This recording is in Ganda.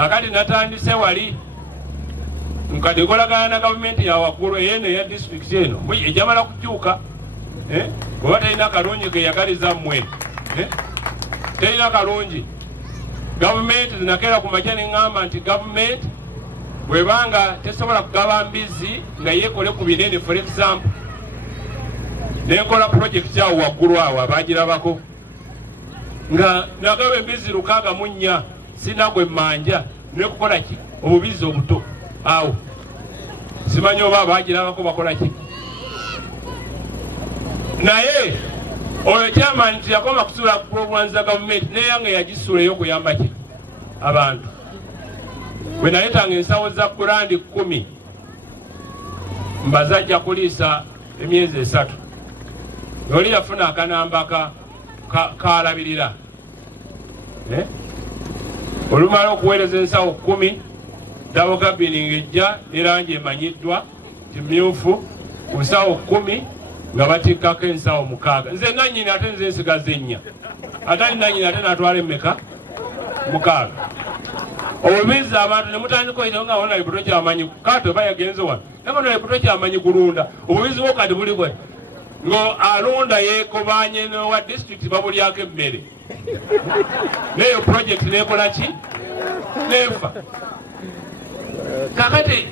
kakati natandise wali nkati kolagana na gavumenti ya waggulu eno ya district eno ejamala kukyuka bweba talina kalungi keyagaliza mmwe talina kalungi gavumenti zinakera ku makya neŋŋamba nti gavumenti bwebanga tesobola kugaba mbizi nga yekole ku binene for example nenkola project awo waggulu awo abagirabako nga nagaba embizi 64 sinagwe manja nekukola ki obubizi obuto awo simanyi oba abagirabako bakola ki naye oyo chairman nti yakoma kusula programs za gavumenti neyange yagisulayo okuyamba ki abantu bwe naletanga ensawo za kurandi 10 mbazajja kuliisa emyezi 3 oli yafuna akanamba kalabirira olumala okuweereza ensawo 10 dabo gabining ejja nerangi emanyiddwa kimyufu ku nsawo 10 nga batikkako ensawo 6 nze nanyini ate nze nsigaze 4 ate nanyini ate natwala emmeka 6 obubizi abantu nemutandika oyo nga wona ebuto kyamanyi kato oba yagenze wano naye ebuto kyamanyi kulunda obubizi bwo kati buli bwe ngo alonda yekobanye wa district babulyako emmere neyo project nekola ki nefa kakati